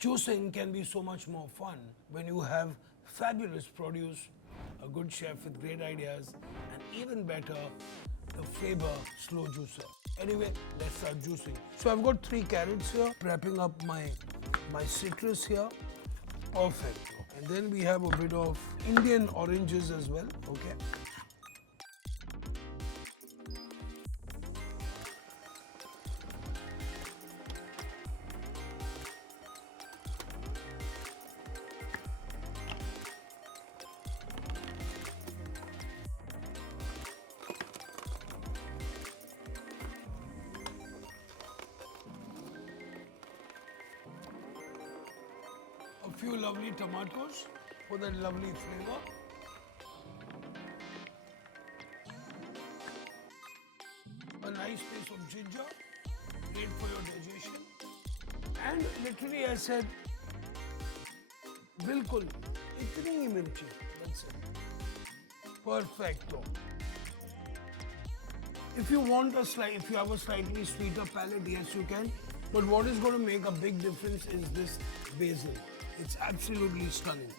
Juicing can be so much more fun when you have fabulous produce, a good chef with great ideas, and even better, the Faber Slow Juicer. Anyway, let's start juicing. So I've got 3 carrots here, prepping up my citrus here. Perfect. And then we have a bit of Indian oranges as well, okay? A few lovely tomatoes for that lovely flavor. A nice piece of ginger, great for your digestion. And literally I said, बिल्कुल इतनी ही मिर्ची, that's it. Perfecto. If you have a slightly sweeter palate, yes you can. But what is going to make a big difference is this basil. It's absolutely stunning.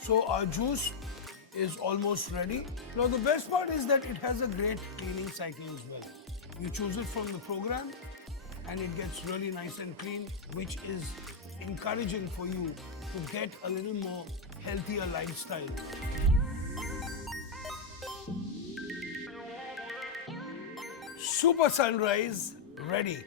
So our juice is almost ready. Now the best part is that it has a great cleaning cycle as well. You choose it from the program and it gets really nice and clean, which is encouraging for you to get a little more healthier lifestyle. Super sunrise ready.